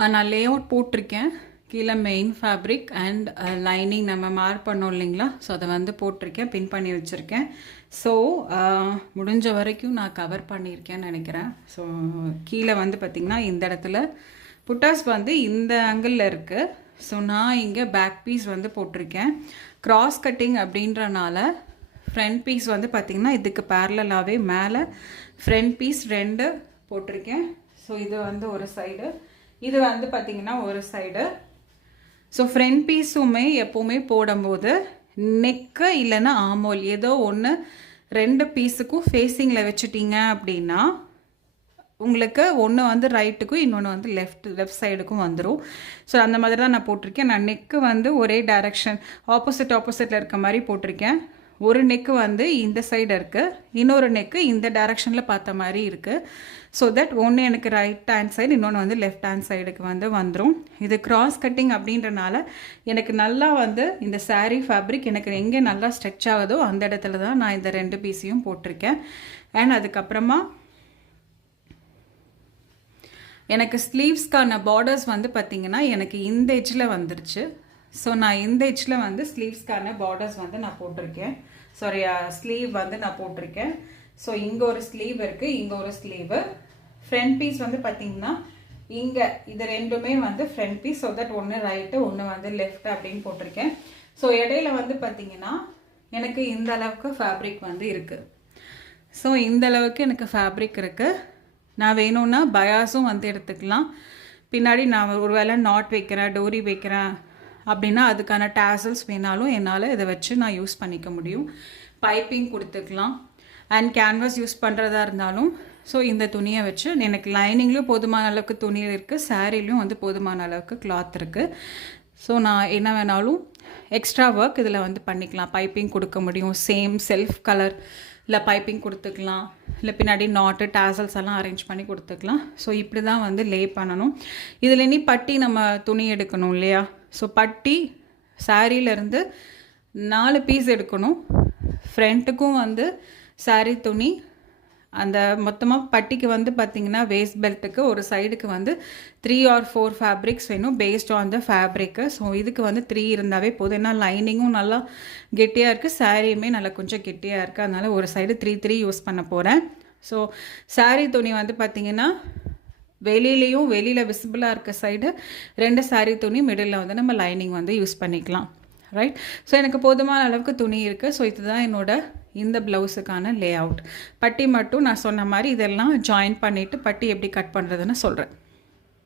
நான் lay out போட்டிருக்கேன். கீழே மெயின் ஃபேப்ரிக் அண்ட் லைனிங் நம்ம மார்க் பண்ணோம் இல்லைங்களா, ஸோ அதை வந்து போட்டிருக்கேன், பின் பண்ணி வச்சுருக்கேன். ஸோ முடிஞ்ச வரைக்கும் நான் கவர் பண்ணியிருக்கேன்னு நினைக்கிறேன். ஸோ கீழே வந்து பார்த்திங்கன்னா இந்த இடத்துல புட்டாஸ் வந்து இந்த ஆங்கிளில் இருக்குது. ஸோ நான் இங்கே பேக் பீஸ் வந்து போட்டிருக்கேன். க்ராஸ் கட்டிங் அப்படின்றனால ஃப்ரண்ட் பீஸ் வந்து பார்த்திங்கன்னா இதுக்கு பேரலாகவே மேலே ஃப்ரண்ட் பீஸ் 2 போட்டிருக்கேன். ஸோ இது வந்து ஒரு சைடு, இது வந்து பார்த்திங்கன்னா ஒரு சைடு. ஸோ ஃப்ரண்ட் பீஸுமே எப்போவுமே போடும்போது நெக்கு இல்லைன்னா ஆமோல் ஏதோ ஒன்று 2 பீஸுக்கும் ஃபேஸிங்கில் வச்சுட்டிங்க அப்படின்னா உங்களுக்கு ஒன்று வந்து ரைட்டுக்கும் இன்னொன்று வந்து லெஃப்ட் சைடுக்கும் வந்துடும். ஸோ அந்த மாதிரி தான் நான் போட்டிருக்கேன். நான் நெக்கு வந்து ஒரே டைரக்ஷன் ஆப்போசிட்டில் இருக்க மாதிரி போட்டிருக்கேன். ஒரு நெக்கு வந்து இந்த சைடு இருக்குது, இன்னொரு நெக்கு இந்த டைரக்ஷனில் பார்த்த மாதிரி இருக்குது. ஸோ தட் ஒன்று எனக்கு ரைட் ஹேண்ட் சைடு, இன்னொன்று வந்து லெஃப்ட் ஹேண்ட் சைடுக்கு வந்து வந்துடும். இது கிராஸ் கட்டிங் அப்படின்றனால எனக்கு நல்லா வந்து இந்த சாரீ ஃபேப்ரிக் எனக்கு எங்கே நல்லா ஸ்ட்ரெச் ஆகுதோ அந்த இடத்துல தான் நான் இந்த 2 பீஸையும் போட்டிருக்கேன். அண்ட் அதுக்கப்புறமா எனக்கு ஸ்லீவ்ஸ்க்கான பார்டர்ஸ் வந்து பார்த்திங்கன்னா எனக்கு இந்த எட்ஜில் வந்துருச்சு. ஸோ நான் இந்த எட்ஜில் வந்து ஸ்லீவ்ஸ்க்கான பார்டர்ஸ் வந்து நான் போட்டிருக்கேன். சாரி, ஸ்லீவ் வந்து நான் போட்டிருக்கேன். ஸோ இங்கே ஒரு ஸ்லீவ் இருக்குது, இங்கே ஒரு ஸ்லீவு. ஃப்ரண்ட் பீஸ் வந்து பார்த்திங்கன்னா இங்கே இது 2மே வந்து ஃப்ரண்ட் பீஸ். ஸோ தட் ஒன்று ரைட்டு ஒன்று வந்து லெஃப்ட் அப்படின்னு போட்டிருக்கேன். ஸோ இடையில வந்து பார்த்திங்கன்னா எனக்கு இந்த அளவுக்கு ஃபேப்ரிக் வந்து இருக்குது. ஸோ இந்த அளவுக்கு எனக்கு ஃபேப்ரிக் இருக்குது. நான் வேணும்னா பயாஸும் வந்து எடுத்துக்கலாம். பின்னாடி நான் ஒரு வேளை நாட் வைக்கிறேன், டோரி வைக்கிறேன் அப்படின்னா அதுக்கான டேசல்ஸ் வேணாலும் என்னால் இதை வச்சு நான் யூஸ் பண்ணிக்க முடியும். பைப்பிங் கொடுத்துக்கலாம். அண்ட் கேன்வாஸ் யூஸ் பண்ணுறதா இருந்தாலும் ஸோ இந்த துணியை வச்சு எனக்கு லைனிங்லேயும் போதுமான அளவுக்கு துணி இருக்குது, சாரீலையும் வந்து போதுமான அளவுக்கு கிளாத் இருக்குது. ஸோ நான் என்ன வேணாலும் எக்ஸ்ட்ரா ஒர்க் இதில் வந்து பண்ணிக்கலாம். பைப்பிங் கொடுக்க முடியும், சேம் செல்ஃப் கலர் இல்லை பைப்பிங் கொடுத்துக்கலாம், இல்லை பின்னாடி நாட்டு டேசல்ஸ் எல்லாம் அரேஞ்ச் பண்ணி கொடுத்துக்கலாம். ஸோ இப்படி தான் வந்து லே பண்ணணும். இதில் இனி பட்டி நம்ம துணி எடுக்கணும் இல்லையா. ஸோ பட்டி சாரீலேருந்து 4 பீஸ் எடுக்கணும். ஃப்ரண்ட்டுக்கும் வந்து சாரீ துணி அந்த மொத்தமாக பட்டிக்கு வந்து பார்த்திங்கன்னா வேஸ்ட் பெல்ட்டுக்கு ஒரு சைடுக்கு வந்து 3 or 4 ஃபேப்ரிக்ஸ் வேணும் based on the fabric. So இதுக்கு வந்து 3 இருந்தாவே போதும். ஏன்னா லைனிங்கும் நல்லா கெட்டியாக இருக்குது, சாரியுமே நல்லா கொஞ்சம் கெட்டியாக இருக்குது. அதனால் ஒரு சைடு 3 யூஸ் பண்ண போகிறேன். ஸோ சாரீ துணி வந்து பார்த்திங்கன்னா வெளியில் விசிபிளாக இருக்க சைடு 2 சாரீ துணி, மிடில் வந்து நம்ம லைனிங் வந்து யூஸ் பண்ணிக்கலாம். ரைட். ஸோ எனக்கு போதுமான அளவுக்கு துணி இருக்குது. ஸோ இதுதான் இந்த ப்ளவுஸுக்கான லே அவுட். பட்டி மட்டும் நான் சொன்ன மாதிரி இதெல்லாம் ஜாயின் பண்ணிவிட்டு பட்டி எப்படி கட் பண்ணுறதுன்னு சொல்கிறேன்.